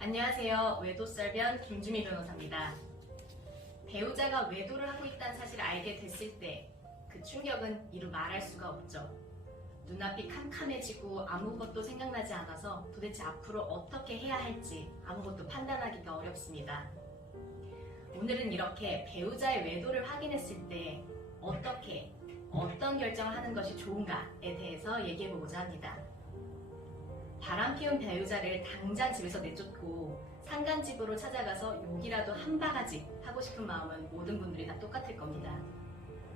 안녕하세요. 외도썰변 김주미 변호사입니다. 배우자가 외도를 하고 있다는 사실을 알게 됐을 때 그 충격은 이루 말할 수가 없죠. 눈앞이 캄캄해지고 아무것도 생각나지 않아서 도대체 앞으로 어떻게 해야 할지 아무것도 판단하기가 어렵습니다. 오늘은 이렇게 배우자의 외도를 확인했을 때 어떤 결정을 하는 것이 좋은가에 대해서 얘기해보고자 합니다. 바람피운 배우자를 당장 집에서 내쫓고 상간집으로 찾아가서 욕이라도 한 바가지 하고 싶은 마음은 모든 분들이 다 똑같을 겁니다.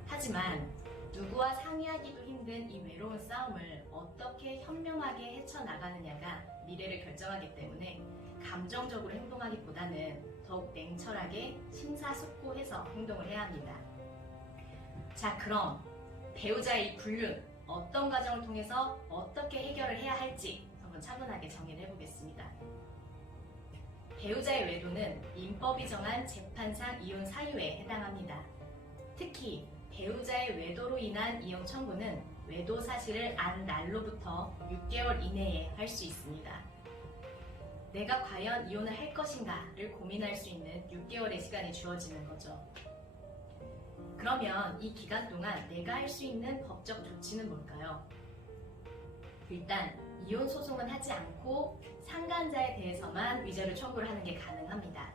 하지만 누구와 상의하기도 힘든 이 외로운 싸움을 어떻게 현명하게 헤쳐나가느냐가 미래를 결정하기 때문에 감정적으로 행동하기보다는 더욱 냉철하게 심사숙고해서 행동을 해야 합니다. 자, 그럼 배우자의 이 불륜, 어떤 과정을 통해서 어떻게 해결을 해야 할지 한번 차분하게 정의를 해보겠습니다. 배우자의 외도는 민법이 정한 재판상 이혼 사유에 해당합니다. 특히 배우자의 외도로 인한 이혼 청구는 외도 사실을 안 날로부터 6개월 이내에 할 수 있습니다. 내가 과연 이혼을 할 것인가를 고민할 수 있는 6개월의 시간이 주어지는 거죠. 그러면 이 기간 동안 내가 할 수 있는 법적 조치는 뭘까요? 일단 이혼 소송은 하지 않고 상간자에 대해서만 위자료 청구를 하는 게 가능합니다.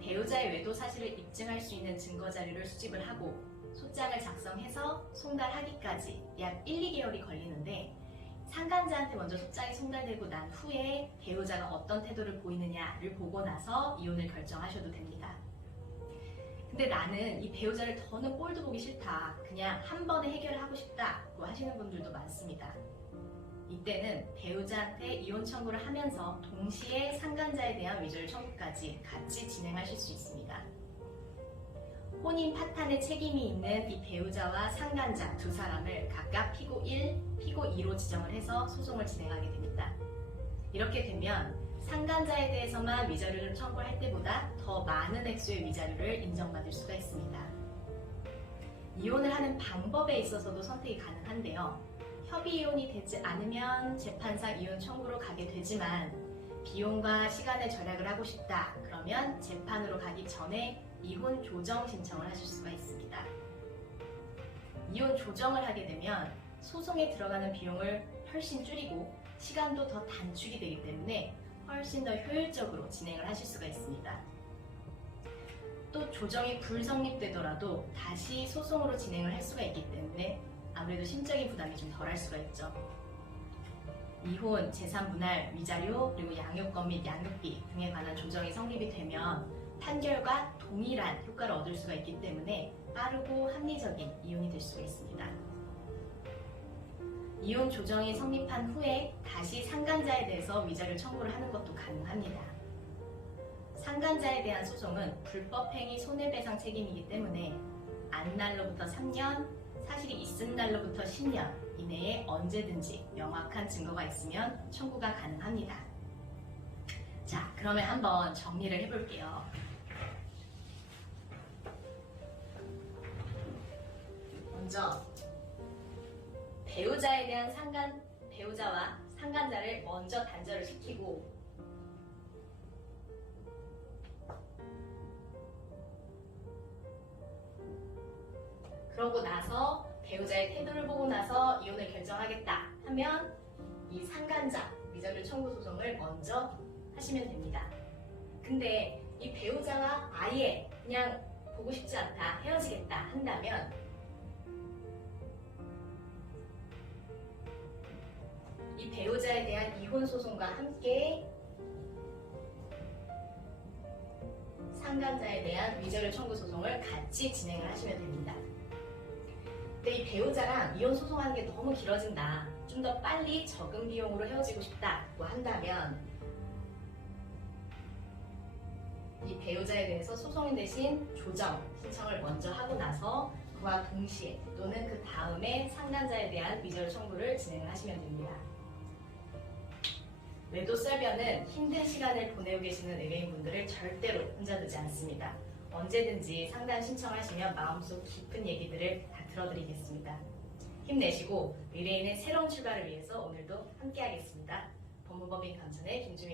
배우자의 외도 사실을 입증할 수 있는 증거 자료를 수집을 하고 소장을 작성해서 송달하기까지 약 1, 2개월이 걸리는데 상간자한테 먼저 소장이 송달되고 난 후에 배우자가 어떤 태도를 보이느냐를 보고 나서 이혼을 결정하셔도 됩니다. 근데 나는 이 배우자를 더는 꼴도 보기 싫다. 그냥 한 번에 해결을 하고 싶다고 하시는 분들도 많습니다. 이때는 배우자한테 이혼 청구를 하면서 동시에 상간자에 대한 위조료 청구까지 같이 진행하실 수 있습니다. 혼인 파탄의 책임이 있는 이 배우자와 상간자 두 사람을 각각 피고 1, 피고 2로 지정을 해서 소송을 진행하게 됩니다. 이렇게 되면 상간자에 대해서만 위자료를 청구할 때보다 더 많은 액수의 위자료를 인정받을 수가 있습니다. 이혼을 하는 방법에 있어서도 선택이 가능한데요. 협의 이혼이 되지 않으면 재판상 이혼 청구로 가게 되지만 비용과 시간을 절약을 하고 싶다. 그러면 재판으로 가기 전에 이혼 조정 신청을 하실 수가 있습니다. 이혼 조정을 하게 되면 소송에 들어가는 비용을 훨씬 줄이고 시간도 더 단축이 되기 때문에 훨씬 더 효율적으로 진행을 하실 수가 있습니다. 또 조정이 불성립되더라도 다시 소송으로 진행을 할 수가 있기 때문에 아무래도 심적인 부담이 좀 덜할 수가 있죠. 이혼, 재산 분할, 위자료, 그리고 양육권 및 양육비 등에 관한 조정이 성립이 되면 판결과 동일한 효과를 얻을 수가 있기 때문에 빠르고 합리적인 이혼이 될 수가 있습니다. 이혼 조정이 성립한 후에 다시 상간자에 대해서 위자료 청구를 하는 것도 가능합니다. 상간자에 대한 소송은 불법행위 손해배상 책임이기 때문에 안 날로부터 3년, 사실이 있은 날로부터 10년 이내에 언제든지 명확한 증거가 있으면 청구가 가능합니다. 자, 그러면 한번 정리를 해볼게요. 먼저 배우자에 대한 배우자와 상간자를 먼저 단절을 시키고 그러고 나서 배우자의 태도를 보고 나서 이혼을 결정하겠다 하면 이 상간자 위자료 청구 소송을 먼저 하시면 됩니다. 근데 이 배우자가 아예 그냥 보고 싶지 않다, 헤어지겠다 한다면 이 배우자에 대한 이혼 소송과 함께 상간자에 대한 위자료 청구 소송을 같이 진행을 하시면 됩니다. 근데 이 배우자랑 이혼 소송하는 게 너무 길어진다, 좀 더 빨리 적은 비용으로 헤어지고 싶다고 한다면 이 배우자에 대해서 소송인 대신 조정 신청을 먼저 하고 나서 그와 동시에 또는 그 다음에 상간자에 대한 위자료 청구를 진행을 하시면 됩니다. 외도썰변은 힘든 시간을 보내고 계시는 의뢰인분들을 절대로 혼자 두지 않습니다. 언제든지 상담 신청하시면 마음속 깊은 얘기들을 다 들어드리겠습니다. 힘내시고 의뢰인의 새로운 출발을 위해서 오늘도 함께하겠습니다. 법무법인 감천의 김주미